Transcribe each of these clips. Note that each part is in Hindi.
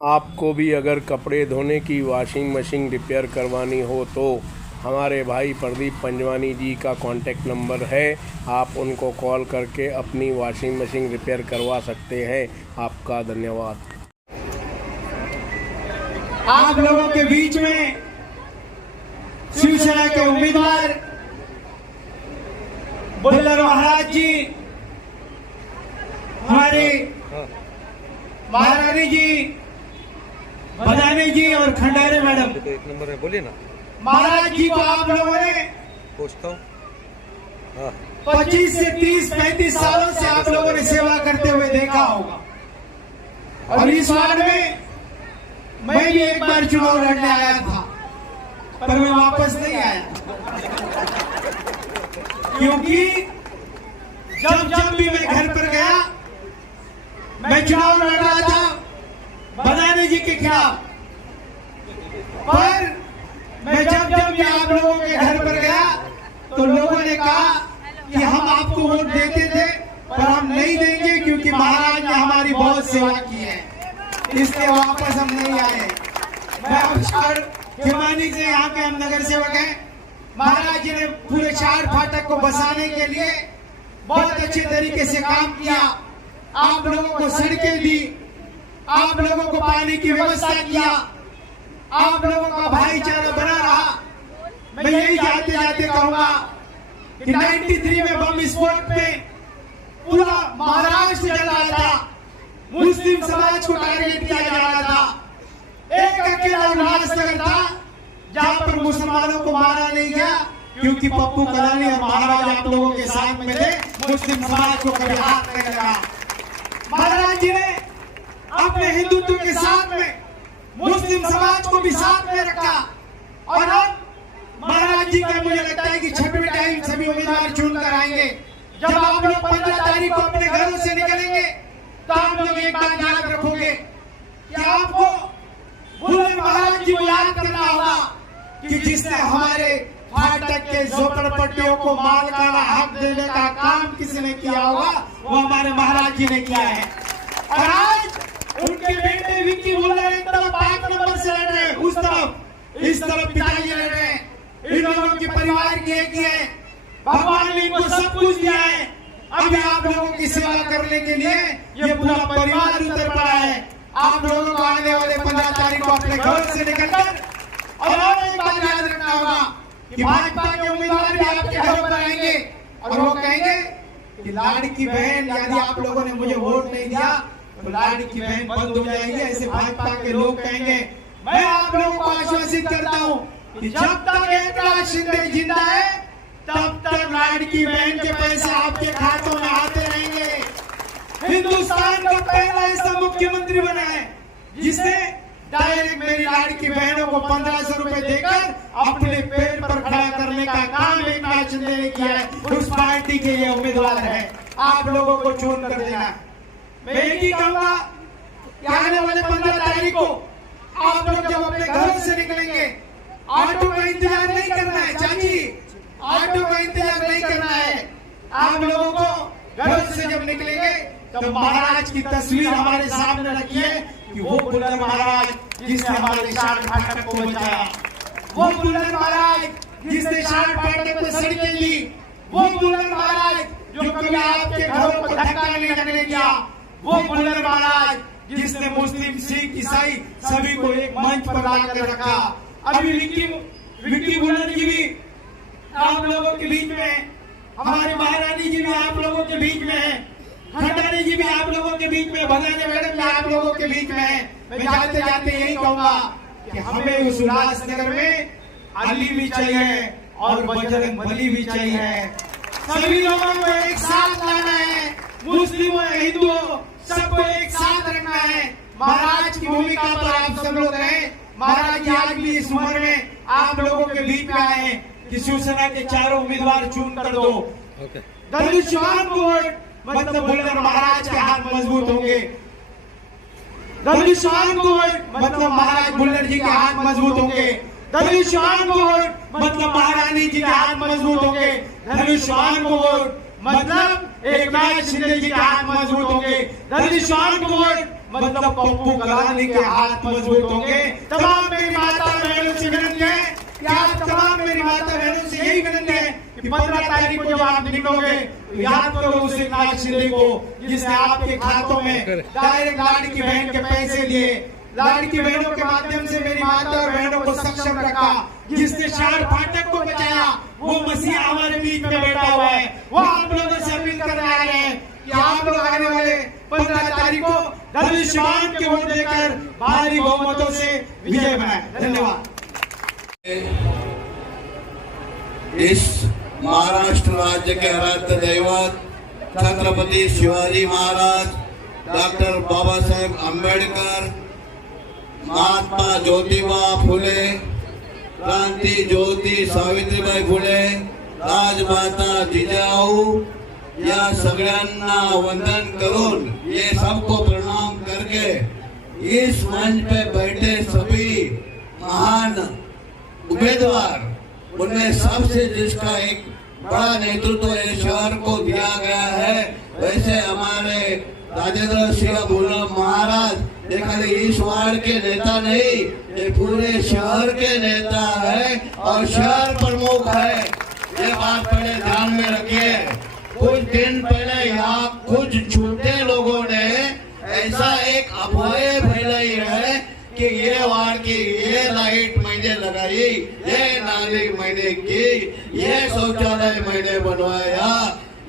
आपको भी अगर कपड़े धोने की वॉशिंग मशीन रिपेयर करवानी हो तो हमारे भाई प्रदीप पंजवानी जी का कॉन्टैक्ट नंबर है। आप उनको कॉल करके अपनी वॉशिंग मशीन रिपेयर करवा सकते हैं। आपका धन्यवाद। आप लोगों के बीच में शिवसेना के उम्मीदवार बुल्लर महाराज जी, हमारे महारानी जी, भदानी जी और खंडारे मैडम, तो एक नंबर है, बोलिए ना। महाराज जी को आप लोगों ने पूछता हूँ। 25 से 30-35 सालों से आप लोगों ने सेवा करते हुए देखा होगा, और इस वार्ड में मैं भी एक बार चुनाव लड़ने आया था, पर मैं वापस नहीं आया, क्योंकि जब भी मैं घर पर गया, मैं चुनाव लड़ रहा था भदानी जी के खिलाफ, पर मैं जब भी आप लोगों के घर पर गया तो लोगों ने कहा कि हम आपको वोट देते थे पर हम नहीं देंगे, क्योंकि महाराज ने हमारी बहुत सेवा की है, इसलिए वापस हम नहीं आए। मैं अक्षर खिमानी से यहाँ के हम नगर सेवक हैं। महाराज जी ने पूरे 4 फाटक को बसाने के लिए बहुत अच्छे तरीके से काम किया। आप लोगों को सड़कें दी, आप लोगों को पानी की व्यवस्था किया, आप लोगों का भाईचारा बना रहा। मैं यही जाते जाते कहूंगा कि 93 में बम विस्फोट में पूरा महाराष्ट्र जल रहा था, मुस्लिम समाज को टारगेट किया जा रहा था। एक अकेला उल्लासनगर था जहां पर मुसलमानों को मारा नहीं गया, क्योंकि पप्पू कलानी और महाराज आप लोगों के साथ में थे। मुस्लिम समाज को कभी हाथ नहीं लगा। महाराज जी ने अपने हिंदुत्व के साथ में मुस्लिम समाज को भी साथ में रखा, और अब महाराज जी का मुझे लगता है कि 6वें टाइम सभी उम्मीदवार चुनकर आएंगे। जब आप लोग 15 तारीख को अपने घरों से निकलेंगे तो आप लोग एक बात याद रखोगे कि आपको बुल्लर महाराज जी को याद करना होगा कि जिसने हमारे फाटक के झोपड़पट्टियों को मालिकाना हक देने का काम किसी ने किया होगा, वो हमारे महाराज जी ने किया है। और आज उनके बेटे विक्की बुल्लर एक तरफ 5 नंबर से लड़ रहे हैं, उस तरफ इस तरफ पिताजी लड़ रहे हैं। इन लोगों के परिवार की एक ही है, भगवान ने इनको सब कुछ दिया है। अभी आप लोगों की सेवा करने के लिए ये पूरा परिवार उतर पड़ा है। आप लोगों को आने वाले 15 तारीख को अपने घर से निकलकर और एक बात याद रखना होगा कि भाजपा के उम्मीदवार भी आपके घरों पर आएंगे और वो कहेंगे कि लाड़की बहन, यदि आप लोगों ने मुझे वोट नहीं दिया तो लाड़की बहन बंद हो जाएगी, ऐसे भाजपा के लोग कहेंगे। मैं आप लोगों को आश्वासित करता हूँ कि जब तक एकनाथ शिंदे जिंदा है तब तक लाड़की बहन के पैसे आपके खातों में आते रहेंगे। हिंदुस्तान का पहला ऐसा मुख्यमंत्री बना है जिसने डायरेक्ट मेरी लाड़की बहनों को 1500 रुपए देकर अपने पैर पर खड़ा करने का काम एकनाथ शिंदे ने किया है। उस पार्टी के ये उम्मीदवार है, आप लोगों को चुन कर देना। मैं एक ही कहूंगा कि आने वाले 15 तारीख को आप लोग जब अपने घरों से निकलेंगे, ऑटो का इंतजार नहीं करना है। चाची, ऑटो का इंतजार नहीं करना है। आप लोगों को घरों से जब निकलेंगे तो महाराज की तस्वीर हमारे सामने रखी है कि वो बुल्लर महाराज जिसने हमारे 4 फाटक को बचाया, वो बुल्लर महाराज जिसने 4 फाटक को सड़कें दी, वो बुल्लर महाराज जो कभी आपके घरों को धक्का नहीं लगने दिया, वो बुल्लर महाराज जिसने मुस्लिम, सिख, ईसाई सभी को एक मंच पर लाकर रखा। अभी विक्की बुल्लर जी भी आप लोगों के बीच में, हमारी महारानी जी भी आप लोगों के बीच में है, खंडारी जी भी आप लोगों के बीच में, भदानी मैडम भी आप लोगों के बीच में है। मैं जाते जाते यही कहूंगा कि हमें उस उल्लासनगर में अली भी चाहिए और बजरंग बली भी चाहिए। सभी लोगों को एक साथ लाना है, मुस्लिमों हिंदुओं सबको एक साथ रखना है। महाराज की भूमिका पर आप सब लोग रहे। महाराज जी आज भी इस उम्र में आप लोगों के बीच में आए हैं कि शिवसेना के 4 उम्मीदवार चुन कर दो। दलित चौहान को वोट मतलब बुल्लर महाराज के हाथ मजबूत होंगे। दलित चौहान को वोट मतलब महाराज बुल्लर जी के हाथ मजबूत होंगे। दलित चौहान को वोट मतलब महारानी जी के हाथ मजबूत होंगे। दलित चौहान को वोट मतलब एकनाथ शिंदे जी के हाथ मजबूत होंगे। दलित चौहान को वोट मतलब पप्पू कलानी के हाथ मजबूत होंगे। तमाम मेरी माता बहनों से विनती है कि आप तमाम मेरी माता बहनों से यही विनती है कि 15 तारीख को जब आप निकलोगे तो याद करो उस एकनाथ शिंदे को जिसने आपके खातों में डायरेक्ट लाड़की बहन के पैसे दिए, लाड़की बहनों के माध्यम से मेरी माता और बहनों को सक्षम रखा, जिसने शहर फाटक को बचाया। वो मसीहा हमारे बीच में बैठा हुआ है। वो आप लोगों से अपील करने आ रहे हैं कि आप लोग आने वाले 15 तारीख को धनुष्यबाण के वोट देकर भारी बहुमतों से विजय बनाए। धन्यवाद। इस महाराष्ट्र राज्य के आराध्य दैवत छत्रपति शिवाजी महाराज, डॉक्टर बाबा साहेब आंबेडकर, महात्मा ज्योतिबा फुले, क्रांती ज्योती सावित्रीबाई फुले, राजमाता जिजाऊ या सगळ्यांना वंदन करून ये सबको प्रणाम करके इस मंच पे बैठे सभी महान उम्मीदवार, उनमें सबसे जिसका एक बड़ा नेतृत्व इस शहर को दिया गया है, वैसे हमारे राजेंद्र सिंह भुल्लर महाराज देखा इस वार्ड के नेता नहीं, ये पूरे शहर के नेता है और शहर प्रमुख है। ये बात पहले ध्यान में रखिए। कुछ दिन पहले यहाँ कुछ छोटे लोगों ने ऐसा एक अफवाह फैलाई है कि ये वार्ड की ये लाइट मैंने लगाई, ये नाली मैंने की, ये शौचालय मैंने बनवाया,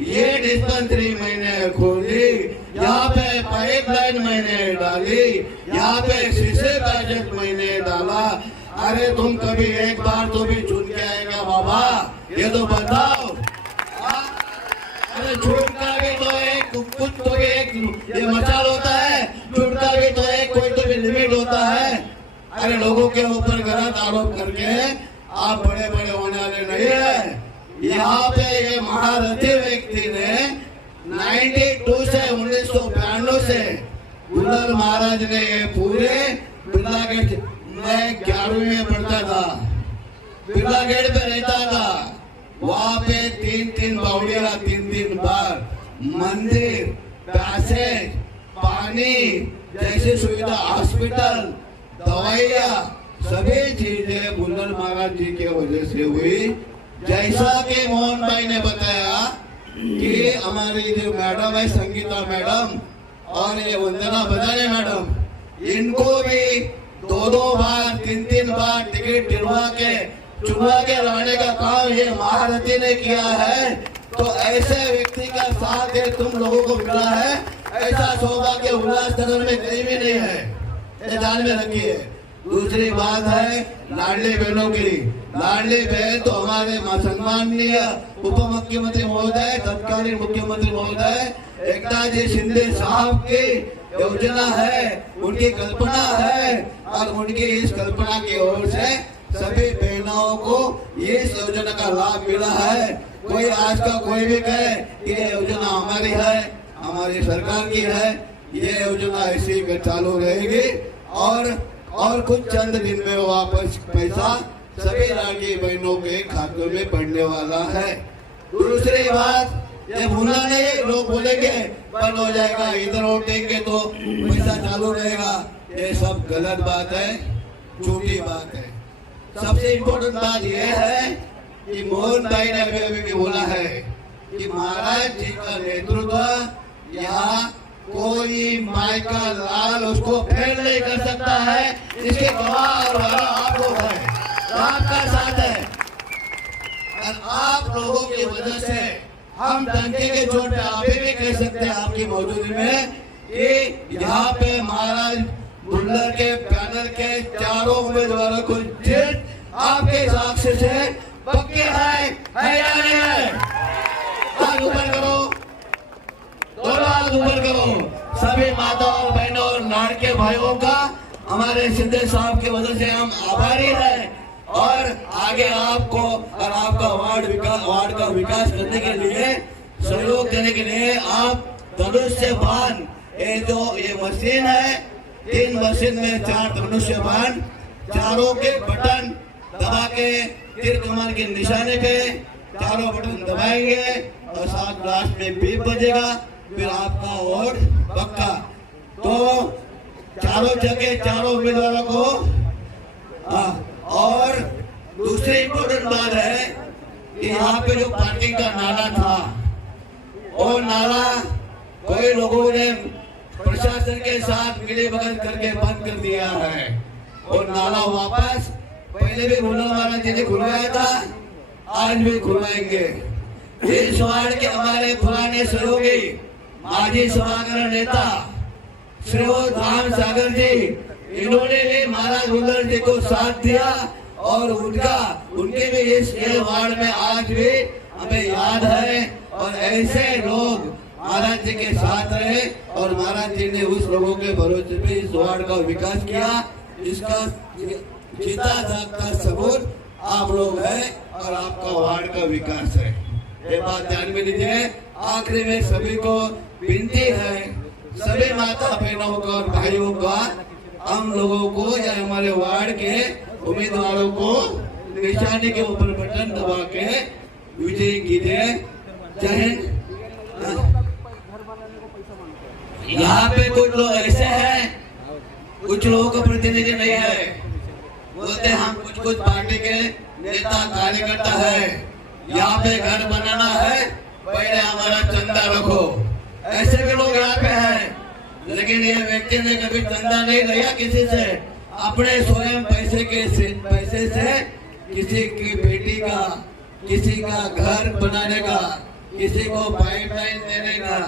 ये डिस्पेंसरी मैंने खोली, यहाँ पे पाइपलाइन मैंने डाली, यहाँ पे शीशे पैकेट मैंने डाला। अरे तुम कभी एक बार तो भी चुन के आएगा बाबा, ये तो बताओ। अरे झूठ का भी तो एक कुछ तो भी एक ये मचाल होता है, झूठ का भी तो एक कोई तो भी लिमिट होता है। अरे लोगों के ऊपर गलत आरोप करके आप बड़े बड़े होने वाले नहीं है। यहाँ पे ये महारथी व्यक्ति ने 92 से 1992 से भुल्लर महाराज ने ये पूरे बिरला गेट, मैं 11वीं में पढ़ता था, बिरला गेट पे रहता था, वहाँ पे 3-3 बावड़िया 3-3 बार, मंदिर, पैसेज, पानी जैसी सुविधा, हॉस्पिटल, दवाइया, सभी चीजें भुल्लर महाराज जी के वजह से हुई। जैसा कि मोहन भाई ने बताया कि हमारी जो मैडम है संगीता मैडम और ये वंदना बजाने मैडम, इनको भी 2-2 बार 3-3 बार टिकट दिलवा के चुना के लाने का काम ये महारथी ने किया है। तो ऐसे व्यक्ति का साथ ये तुम लोगों को मिला है, ऐसा सौभाग्य उल्लासनगर में कहीं भी नहीं है, ये ध्यान में रखिए। दूसरी बात है लाडली बहनों की, लाडली बहन तो हमारे सम्माननीय उप मुख्यमंत्री महोदय, तत्कालीन मुख्यमंत्री महोदय एकनाथ जी शिंदे साहब की योजना है, उनकी कल्पना है और उनकी इस कल्पना की ओर से सभी बहनों को इस योजना का लाभ मिला है। कोई आज का कोई भी कहे कि ये योजना हमारी है, हमारी सरकार की है, ये योजना ऐसी चालू रहेगी और कुछ चंद दिन में वापस पैसा सभी लाडली बहनों के खातों में पड़ने वाला है। दूसरी बात, ये भूलना नहीं, लोग बोलेंगे बंद हो जाएगा, इधर वोट देंगे तो पैसा चालू रहेगा, ये सब गलत बात है, झूठी बात है। सबसे इम्पोर्टेंट बात यह है कि मोहन भाई ने अभी बोला है कि महाराज जी का नेतृत्व यहाँ कोई माई का लाल उसको फेल नहीं कर सकता है, इसके गवाह और आप लोग हैं, आपका साथ है और आप लोगों की वजह से हम डंके के जोर पे आप भी कह सकते हैं आपकी मौजूदगी में कि यहाँ पे महाराज भुल्लर के पैनल के चारों उम्मीदवारों को जीत आपके साक्ष्य से पक्के है या नहीं है? हाथ ऊपर करो, दोनों हाथ ऊपर करो। सभी माताओं बहनों और लाड़के भाइयों का हमारे शिंदे साहब की वजह से हम आभारी हैं और आगे आपको और आपका वार्ड का विकास करने के लिए सहयोग देने के लिए आप धनुष्य बाण, ये मशीन है, 3 मशीन में 4 धनुष्य बाण, चारों के बटन दबा के तीर कमान के निशाने पे चारों बटन दबाएंगे और साथ लास्ट में बीप बजेगा, फिर आपका वोट पक्का। तो चारों जगह चारों उम्मीदवारों को और दूसरी इम्पोर्टेंट बात है कि यहाँ पे जो पार्किंग का नाला था वो नाला कोई लोगों ने प्रशासन के साथ मिलीभगत करके बंद कर दिया है। और नाला वापस पहले भी भुल्लर महाराज जी ने खुलवाया था, आज भी खुलवाएंगे। इस वार्ड के हमारे पुराने सहयोगी माजी सभागार नेता श्री राम सागर जी, इन्होंने भी महाराज भुल्लर जी को साथ दिया और उनके भी इस वार्ड में आज भी हमें याद है। और ऐसे लोग महाराज जी के साथ रहे और महाराज जी ने उस लोगों के भरोसे पे इस वार्ड का विकास किया। इसका जीता जागता सबूत आप लोग हैं और आपका वार्ड का विकास है, ये बात ध्यान में लीजिए। आखिरी में सभी को विनती है, सभी माता बहनों को और भाइयों का, हम लोगों को या हमारे वार्ड के उम्मीदवारों को निशानी के ऊपर बटन दबा के विजयी कीजिए। जय हिंद। यहाँ पे कुछ लोग ऐसे हैं, कुछ लोगों का प्रतिनिधि नहीं है, बोलते हम कुछ पार्टी के नेता कार्यकर्ता है, यहाँ पे घर बनाना है पहले हमारा चंदा रखो, ऐसे भी लोग यहाँ पे हैं। लेकिन ये व्यक्ति ने कभी चंदा नहीं लिया किसी से, अपने स्वयं पैसे से किसी की बेटी का, किसी का घर बनाने का, किसी को पाइपलाइन देने का,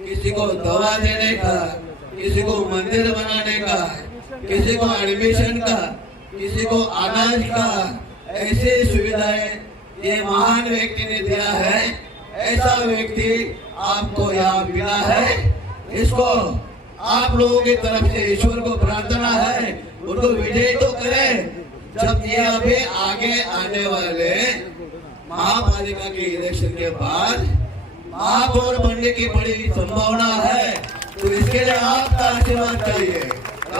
किसी को दवा देने का, किसी को मंदिर बनाने का, किसी को एडमिशन का, किसी को अनाज का, ऐसी सुविधाएं ये महान व्यक्ति ने दिया है। ऐसा व्यक्ति आपको यहाँ मिला है, इसको आप लोगों की तरफ से ईश्वर को प्रार्थना है उनको विजय तो करें। जब ये अभी आगे आने वाले महापालिका के इलेक्शन के बाद महापौर बनने की बड़ी संभावना है, तो इसके लिए आपका आशीर्वाद चाहिए।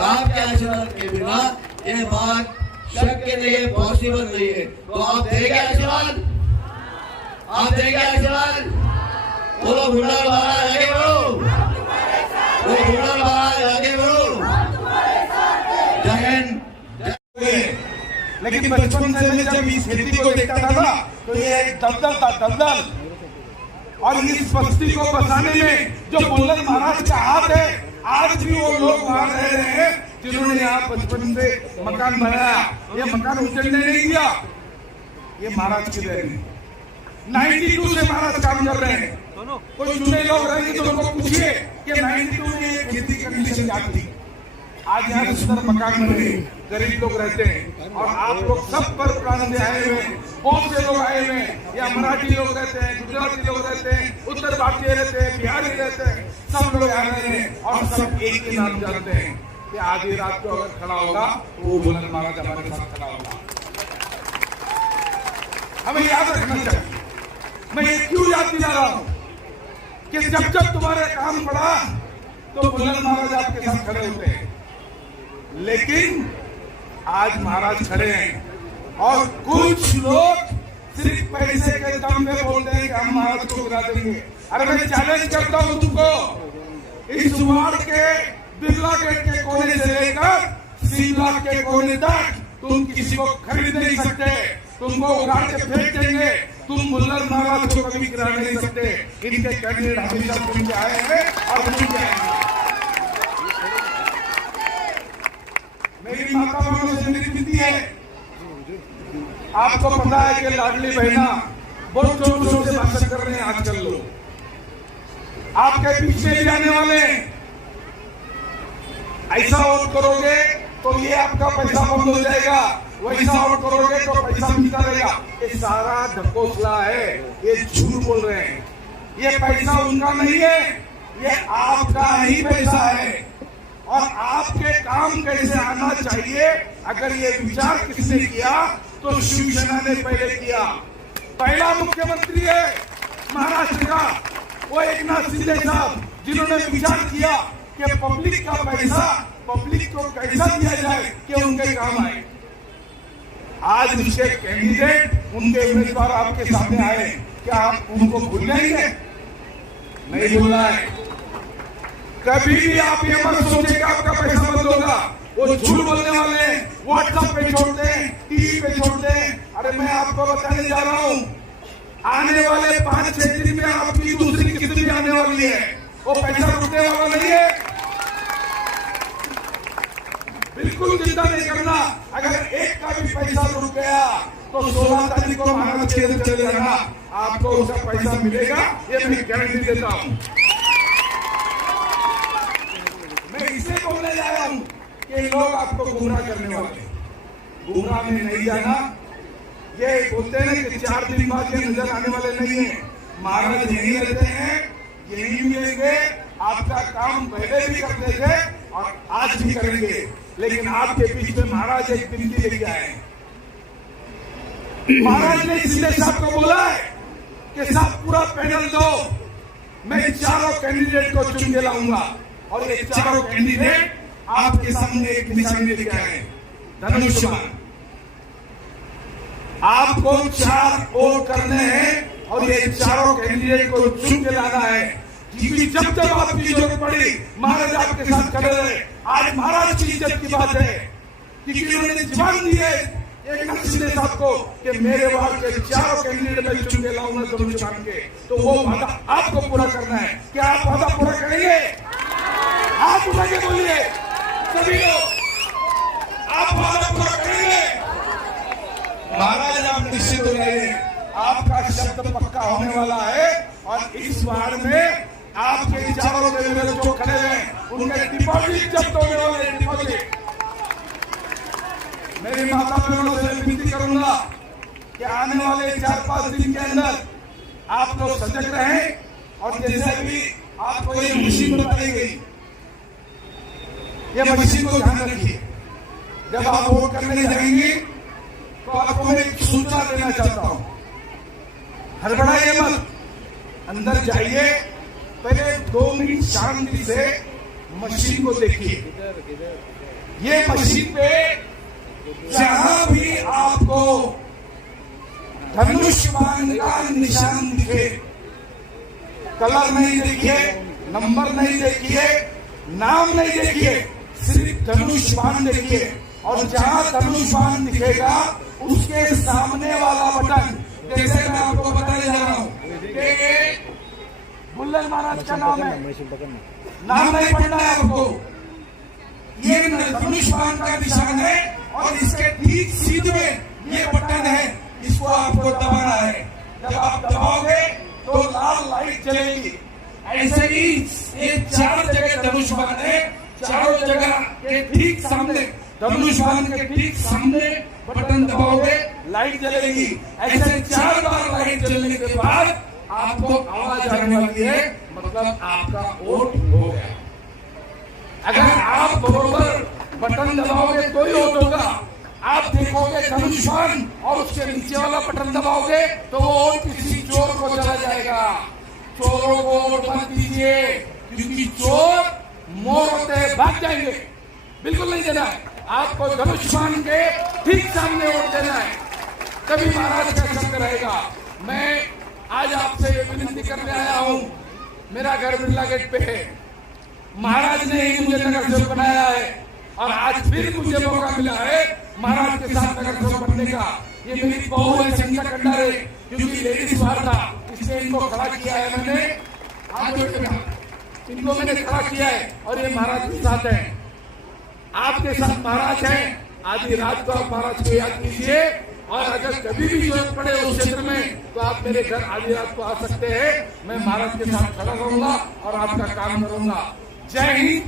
आपके आशीर्वाद के बिना ये बात शक्य नहीं है, पॉसिबल नहीं है। तो आप देंगे आशीर्वाद, आप देंगे आशीर्वाद। बोलो भुल्लर महाराज आगे बढ़ो, बोलो भुल्लर महाराज आगे बढ़ो। जय हिंद। लेकिन बचपन से मैं जब इस खेती को देखता था ना, तो ये एक दलदल था, दलदल। और इस बस्ती को बसाने में जो भुल्लर महाराज का हाथ है, आज भी वो लोग वहां रह रहे हैं जिन्होंने यहाँ बचपन से मकान बनाया। ये मकान उजड़ने नहीं दिया, ये महाराज की देन है। 92 से महाराज काम कर रहे हैं। कोई चुने लोग रहेंगे तो उनको पूछिए कि 92 में ये खेती की कंडीशन क्या थी। आज यहाँ सुंदर मकान बने, गरीब लोग रहते हैं। और आप लोग सब पर प्राण से आए हुए, बहुत से लोग आए हुए हैं। या मराठी लोग रहते हैं, गुजराती लोग रहते हैं, उत्तर भारतीय रहते हैं, बिहारी रहते हैं, सब लोग आ रहे हैं और सब एक ही नाम जानते हैं कि आधी रात को अगर खड़ा होगा वो भुल्लर महाराज हमारे साथ खड़ा होगा। हमें याद रखना चाहिए। मैं ये क्यों याद दिला रहा हूँ कि जब जब तुम्हारे काम पड़ा तो भुल्लर महाराज आपके साथ खड़े होते हैं। लेकिन आज महाराज खड़े हैं और कुछ लोग सिर्फ पैसे के दम पे बोलते हैं कि हम महाराज को गिरा देंगे। अरे मैं चैलेंज करता हूं तुमको, इस वार्ड के बिरला गेट के कोने से लेकर सीला के कोने तक तुम किसी को खरीद नहीं सकते, तुमको उखाड़ के फेंक देंगे। तुम भुल्लर महाराज को कभी गिरा नहीं सकते। इनके कैंडिडेट हमेशा चुन के आए हैं और चुन के आएंगे। मेरी माता बहनों से मेरी विनती है, आपको पता है कि लाडली बहना बहुत जोर से भाषण कर रहे हैं आजकल लोग, आपके पीछे भी आने वाले हैं। ऐसा वोट करोगे तो ये आपका पैसा बंद हो जाएगा, वैसा वोट करोगे तो पैसा मिलता रहेगा। ये सारा ढकोसला है, ये झूठ बोल रहे हैं। ये पैसा उनका नहीं है, ये आपका ही पैसा है। और आपके काम कैसे आना चाहिए, अगर ये विचार किसने किया तो शिवसेना ने पहले किया। पहला मुख्यमंत्री है महाराष्ट्र का वो एकनाथ शिंदे साहब, जिन्होंने विचार किया कि पब्लिक का पैसा पब्लिक को कैसा दिया जाए कि उनके काम आए। आज उसके कैंडिडेट, उनके उम्मीदवार आपके सामने आए, क्या आप उनको भूल जाएंगे? नहीं भूलना है। कभी भी आप ये मत सोचिए कि आपका पैसा बंद होगा। वो झूठ बोलने वाले व्हाट्सएप पे छोड़ते हैं, टीवी पे छोड़ते हैं। अरे मैं आपको बताने जा रहा हूं, आने वाले 5-6 दिन में आपकी दूसरी किस्त भी आने वाली है। वो पैसा रुकने वाला नहीं है। बिल्कुल चिंता नहीं करना। अगर एक का भी पैसा रुक गया तो 16 तारीख को महाराज के अंदर चले जाना, आपको उसका पैसा मिलेगा, ये मैं गारंटी देता हूं। मैं इसे बोलने जा रहा हूं कि लोग आपको गुमराह करने वाले, गुमराह में नहीं जाना। ये बोलते हैं कि 4 दिन बाद ये नजर आने वाले नहीं है। महाराज यही रहते हैं, यही मिलेंगे। आपका काम पहले भी करते थे और आज भी करेंगे, लेकिन आपके बीच में महाराज एक विनती लेके आए। महाराज ने इसलिए साहब को बोला है कि साहब पूरा पैनल दो, मैं 4 कैंडिडेट को चुन के लाऊंगा। और ये 4 कैंडिडेट आपके सामने एक निशानी लेके आए, धनुष्मान। आपको 4 वोट करने हैं और ये 4 कैंडिडेट को चुन के लाना है। क्योंकि जब जब आपकी जरूरत पड़ी महाराज आपके साथ खड़े रहे। आज महाराज की इज्जत की बात है कि उन्होंने जवान दी है एक शिंदे साहब को कि मेरे वार्ड के 4 कैंडिडेट में चुन के लाऊंगा धनुष्मान के। तो वो वादा आपको पूरा करना है। क्या आप वादा पूरा करेंगे? हाथ उठा के बोलिए सभी लोग, आप वादा पूरा करेंगे? महाराज आप निश्चित हो जाइए, आपका शब्द पक्का होने वाला है। और इस वार्ड में आपके 4 कैंडिडेट जो खड़े हैं उनके डिपॉजिट जब्त होने वाले। डिपॉजिट मेरी माता बहनों से विनती करूंगा कि आने वाले 4-5 दिन के अंदर आप लोग सजग रहें। और जैसे भी आपको ये मशीन बताई गई, ये मशीन को ध्यान रखिए। जब आप वोट करने जाएंगे तो आपको मैं एक सूचना देना चाहता हूं, हड़बड़ाइए मत, अंदर जाइए, पहले 2 मिनट शांति से मशीन को देखिए। ये मशीन पे जहां भी आपको धनुष्मान का निशान दिखे, कलर नहीं देखिए, नंबर नहीं देखिए, नाम नहीं देखिए, सिर्फ धनुष्मान देखिए। और जहां धनुष्मान दिखेगा उसके सामने वाला बटन, जैसे मैं आपको बताने जा रहा हूं कि बुल्लर महाराज का नाम है, नाम नहीं पढ़ना है आपको। ये धनुष्मान का निशान है और इसके ठीक सीधे में ये बटन है, इसको आपको दबाना है। जब आप दबाओगे तो लाल लाइट जलेगी। ऐसे ही ये 4 जगह धनुष्मान है, चारों जगह के ठीक सामने, धनुष्मान के ठीक सामने बटन दबाओगे लाइट जलेगी। ऐसे 4 बार लाइट जलने के बाद आपको आवाज आने वाली है, मतलब आपका वोट हो गया। अगर आप बरोबर बटन दबाओगे तो ही वोट होगा। आप देखोगे धनुष्मान और उसके नीचे वाला बटन दबाओगे तो वो वोट किसी चोर को चला जाएगा। चोरों को वोट मत दीजिए, क्योंकि चोर मोर होते भाग जाएंगे। बिल्कुल नहीं देना है, आपको धनुष्मान के ठीक सामने वोट देना है, तभी महाराज का शब्द रहेगा। मैं आज आपसे ये विनती करने आया हूं, मेरा घर बिरला गेट पे है। महाराज ने ही मुझे नगर सेवक बनाया है और आज फिर मुझे मौका मिला है महाराज के साथ नगर सेवक बनने का। ये मेरी बहू है संगीता कंडारे, क्योंकि लेडीज बार था इसलिए इनको खड़ा किया है मैंने। हाथ जोड़ के इनको मैंने खड़ा किया है और ये महाराज के साथ है, आपके साथ महाराज हैं। आधी रात को आप महाराज को याद कीजिए और अगर कभी भी जरूरत पड़े उस क्षेत्र में तो आप मेरे घर आधी रात को आ सकते हैं। मैं महाराज के साथ खड़ा रहूंगा और आपका काम करूंगा। जय हिंद।